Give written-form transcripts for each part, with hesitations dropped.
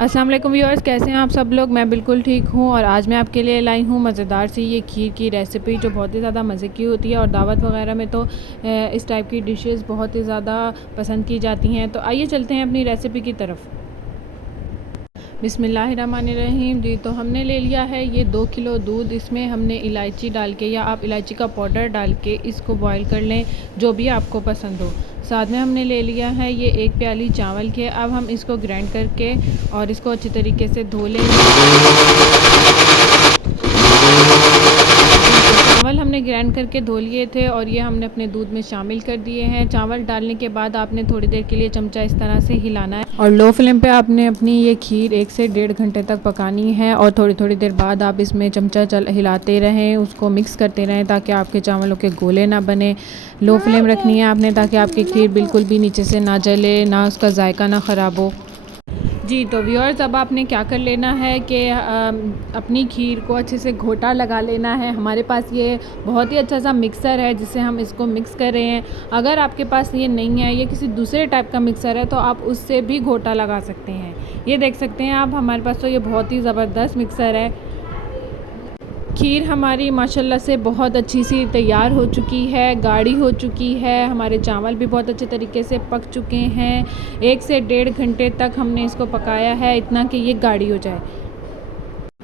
अस्सलाम वालेकुम व्यूअर्स, कैसे हैं आप सब लोग। मैं बिल्कुल ठीक हूँ और आज मैं आपके लिए लाई हूँ मज़ेदार सी ये खीर की रेसिपी जो बहुत ही ज़्यादा मज़े की होती है और दावत वगैरह में तो इस टाइप की डिशेस बहुत ही ज़्यादा पसंद की जाती हैं। तो आइए चलते हैं अपनी रेसिपी की तरफ। बिस्मिल्लाहिर्रहमानिर्रहीम। जी, तो हमने ले लिया है ये 2 किलो दूध। इसमें हमने इलायची डाल के या आप इलायची का पाउडर डाल के इसको बॉईल कर लें, जो भी आपको पसंद हो। साथ में हमने ले लिया है ये 1 प्याली चावल के। अब हम इसको ग्राइंड करके और इसको अच्छी तरीके से धो लेंगे। चावल हमने ग्राइंड करके धो लिए थे और ये हमने अपने दूध में शामिल कर दिए हैं। चावल डालने के बाद आपने थोड़ी देर के लिए चमचा इस तरह से हिलाना है और लो फ्लेम पे आपने अपनी ये खीर 1 से 1.5 घंटे तक पकानी है। और थोड़ी थोड़ी देर बाद आप इसमें चमचा हिलाते रहें, उसको मिक्स करते रहें ताकि आपके चावलों के गोले ना बने। लो फ्लेम रखनी है आपने ताकि आपकी खीर बिल्कुल भी नीचे से ना जले, ना उसका जायका ना ख़राब हो। जी, तो व्यूअर्स अब आपने क्या कर लेना है कि अपनी खीर को अच्छे से घोटा लगा लेना है। हमारे पास ये बहुत ही अच्छा सा मिक्सर है जिससे हम इसको मिक्स कर रहे हैं। अगर आपके पास ये नहीं है, ये किसी दूसरे टाइप का मिक्सर है, तो आप उससे भी घोटा लगा सकते हैं। ये देख सकते हैं आप, हमारे पास तो ये बहुत ही ज़बरदस्त मिक्सर है। खीर हमारी माशाल्लाह से बहुत अच्छी सी तैयार हो चुकी है, गाढ़ी हो चुकी है। हमारे चावल भी बहुत अच्छे तरीके से पक चुके हैं। 1 से 1.5 घंटे तक हमने इसको पकाया है, इतना कि ये गाढ़ी हो जाए।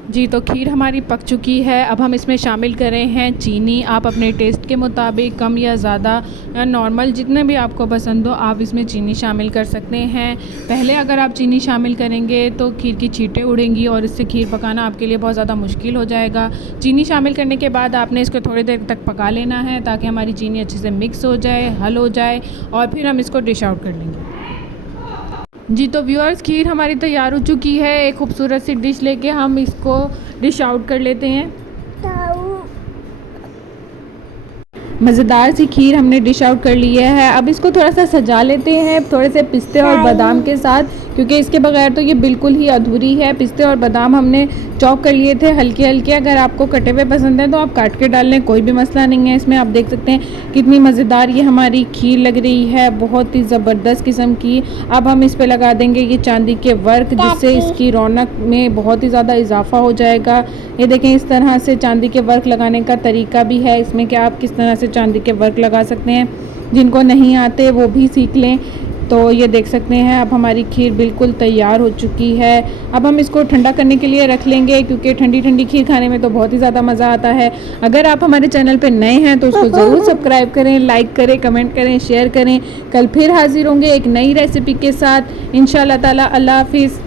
जी, तो खीर हमारी पक चुकी है। अब हम इसमें शामिल कर रहे हैं चीनी। आप अपने टेस्ट के मुताबिक कम या ज़्यादा या नॉर्मल जितने भी आपको पसंद हो आप इसमें चीनी शामिल कर सकते हैं। पहले अगर आप चीनी शामिल करेंगे तो खीर की छींटें उड़ेंगी और इससे खीर पकाना आपके लिए बहुत ज़्यादा मुश्किल हो जाएगा। चीनी शामिल करने के बाद आपने इसको थोड़ी देर तक पका लेना है ताकि हमारी चीनी अच्छे से मिक्स हो जाए, हल हो जाए और फिर हम इसको डिश आउट कर लेंगे। जी, तो व्यूअर्स खीर हमारी तैयार हो चुकी है। एक खूबसूरत सी डिश लेके हम इसको डिश आउट कर लेते हैं। मज़ेदार सी खीर हमने डिश आउट कर ली है। अब इसको थोड़ा सा सजा लेते हैं थोड़े से पिस्ते और बादाम के साथ, क्योंकि इसके बगैर तो ये बिल्कुल ही अधूरी है। पिस्ते और बादाम हमने चॉप कर लिए थे हल्के हल्के। अगर आपको कटे हुए पसंद है तो आप काट के डाल लें, कोई भी मसला नहीं है। इसमें आप देख सकते हैं कितनी मज़ेदार ये हमारी खीर लग रही है, बहुत ही ज़बरदस्त किस्म की। अब हम इस पर लगा देंगे ये चांदी के वर्क, जिससे इसकी रौनक में बहुत ही ज़्यादा इजाफा हो जाएगा। ये देखें, इस तरह से चांदी के वर्क लगाने का तरीका भी है इसमें कि आप किस तरह से चांदी के वर्क लगा सकते हैं। जिनको नहीं आते वो भी सीख लें। तो ये देख सकते हैं अब हमारी खीर बिल्कुल तैयार हो चुकी है। अब हम इसको ठंडा करने के लिए रख लेंगे, क्योंकि ठंडी ठंडी खीर खाने में तो बहुत ही ज़्यादा मज़ा आता है। अगर आप हमारे चैनल पे नए हैं तो उसको ज़रूर सब्सक्राइब करें, लाइक करें, कमेंट करें, शेयर करें। कल फिर हाजिर होंगे एक नई रेसिपी के साथ इंशाअल्लाह ताला। अल्लाह हाफिज़।